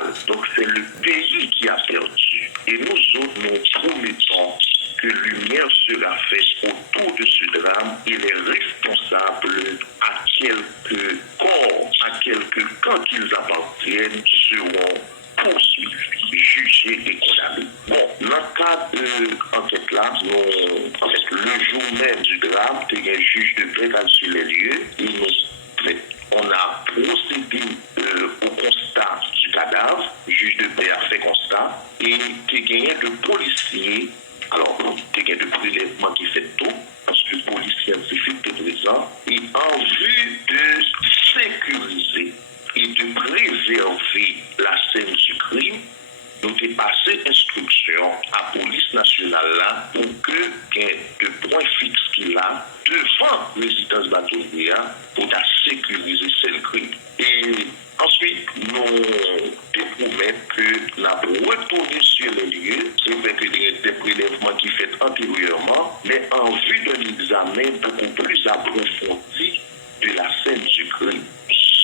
mal. Donc c'est le pays qui a perdu. Et nous autres, nous promettons que lumière sera faite autour de ce drame et les responsables à quelques corps, à quelques camps qu'ils appartiennent seront poursuivis, jugés et condamnés. Bon, dans le cadre de l'enquête là, le jour même du drame, il y a un juge de paix sur les lieux et on a procédé au constat du cadavre, le juge de paix a fait constat et il y a de policiers. Alors, il y a de prélèvements qui fait tout, parce que le police scientifique est présent, et en vue de sécuriser et de préserver la scène du crime, nous avons passé instruction à la police nationale là pour que il y ait de points fixes qu'il a devant résidence bâtonnière pour sécuriser ce crime. Et ensuite, nous promettons que nous retourner sur les lieux, c'est vrai qu'il y a des prélèvements qui sont faits antérieurement, mais en vue d'un examen beaucoup plus approfondi de la scène du crime.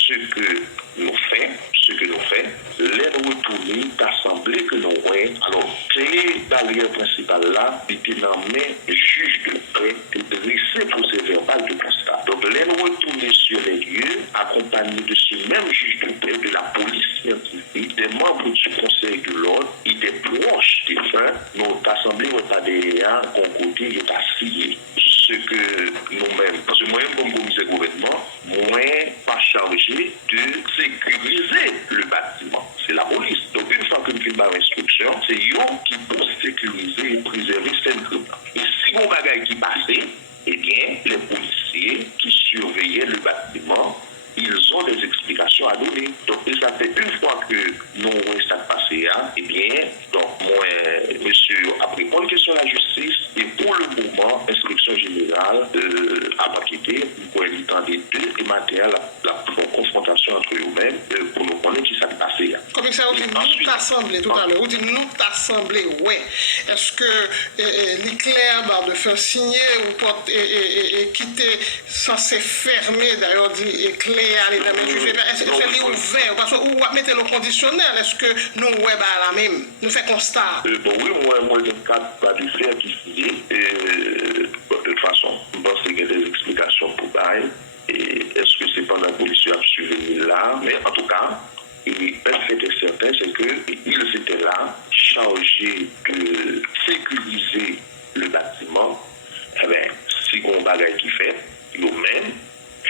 Ce que nous faisons, les retourner d'assemblée que nous voyons. Alors, clé barrière principale là, était nommé juge de paix et dressé procès verbal de constat. Donc, les retourner sur les lieux, accompagnés de ce même juge de paix, de la police scientifique, des membres du conseil de l'ordre et des proches des fins, notre assemblée n'est pas derrière, qu'on côté, il est assis. Ce que nous-mêmes, parce que moi-même, comme commissaire gouvernement, moi, pas chargé de sécuriser le bâtiment. C'est la police. Donc, une fois que nous avons instruction, c'est eux qui vont sécuriser et préserver cette groupe. Et si on bagaille qui passait, eh bien, les policiers qui surveillaient le bâtiment, ils ont des explications à donner. Donc, et ça fait une fois que nous restons passés, eh bien, donc, moi, monsieur, après, une question de la justice, et pour le moment, instruction générale a pas quitté, vous pouvez l'étendre des deux, et maintenant, la confrontation entre eux-mêmes, pour nous connaître qui s'est passé. Commissaire, vous dites nous t'assemblée tout à l'heure, vous dites nous t'assemblée, ouais. Est-ce que l'éclair de faire signer ou porte et quitter censé fermer, d'ailleurs, dit éclair, aller dans les juges, est-ce que c'est ouvert? Parce que vous mettez le conditionnel, est-ce que nous, ouais, la même, nous fait constat? Bon, oui, moi, le cadre du faire qui signé, de toute façon, je pense qu'il y a des explications pour ça. Et est-ce que c'est pas la police qui a suivi là? Mais en tout cas, un fait est certain, c'est qu'ils étaient là, chargés de sécuriser le bâtiment. Eh bien, si on bagaille qui fait, nous-mêmes,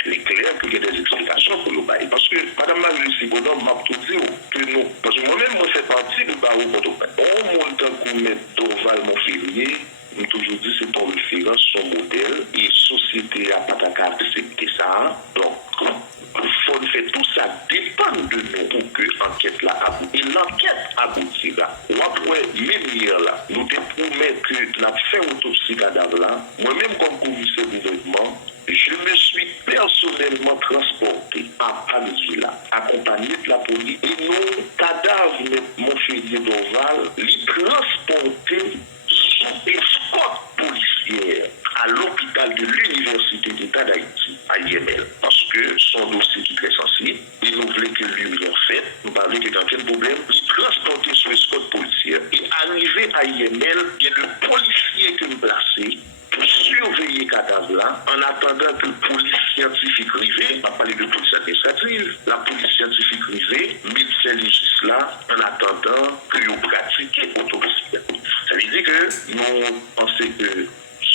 il est clair qu'il y a des explications pour le bail. Parce que, madame la justice, bonhomme m'a tout dit que nous, parce que moi-même, moi, c'est parti du barreau Port-au-Prince. On monte un coup mettre Dorval Montférier, nous toujours dit c'est ton référence, son modèle, et société a pas qu'à accepter ça. Donc, il faut faire tout ça dépend de nous pour que l'enquête là aboutit. Et l'enquête aboutira. Ou après, même hier là, nous te promettons que la fait autopsie cadavre là, moi-même comme commissaire du gouvernement, je me suis personnellement transporté à Palzula, accompagné de la police, et nos cadavres, mon fils d'Oval, les transportés sous escorte policière à l'hôpital de l'Université d'État d'Haïti, à IML, parce que son dossier est très sensible, et nous voulons que lumière faite, nous parlons qu'il y a aucun problème, il transporté sous escorte policière, et arrivé à IML, il y a le policier que nous placé pour surveiller le cadavre là, en attendant que la police scientifique privée, on va parler de police administrative, la police scientifique privée, médecin légiste là, en attendant que vous pratiquiez l'autopsie. Ça veut dire que nous pensons que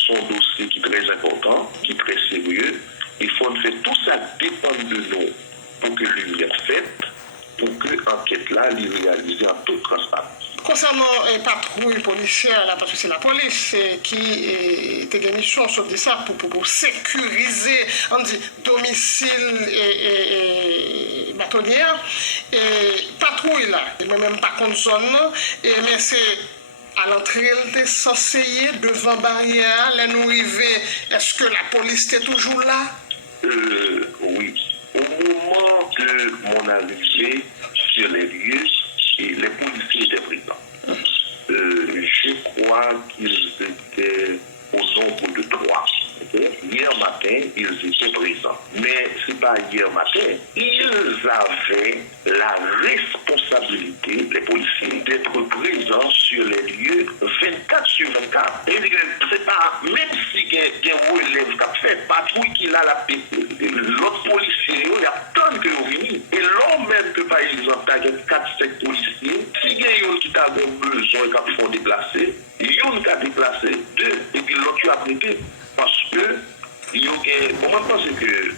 son dossier qui est très important, qui est très sérieux, il faut faire tout ça dépend de nous pour que lui soit faite, pour que l'enquête là, soit réalisée en toute transparence. Concernant patrouille policière, là, parce que c'est la police qui était une mission sur ça pour sécuriser, on dit, domicile et bâtonnière. Et patrouille là, même pas contre zone, mais c'est à l'entrée, elle était censée devant barrière, là nous arrivons, est-ce que la police était toujours là? Oui. Au moment de mon arrivée sur les lieux, les policiers étaient présents. Je crois qu'ils étaient au nombre de 3. Okay? Hier matin, ils étaient présents. Mais ce n'est pas hier matin. Ils avaient la responsabilité responsabilité, les policiers, d'être présents sur les lieux 24 sur 24. C'est pas, même si il y a un relève qui a fait patrouille qui a la l'autre policier, il y a tant que vous venez. Et là même que par exemple, il y a 4-5 policiers, si il y a un qui a besoin qui font déplacer, il y a un qui a déplacé, deux, et puis l'autre qui a prêté. Parce que, comment pense que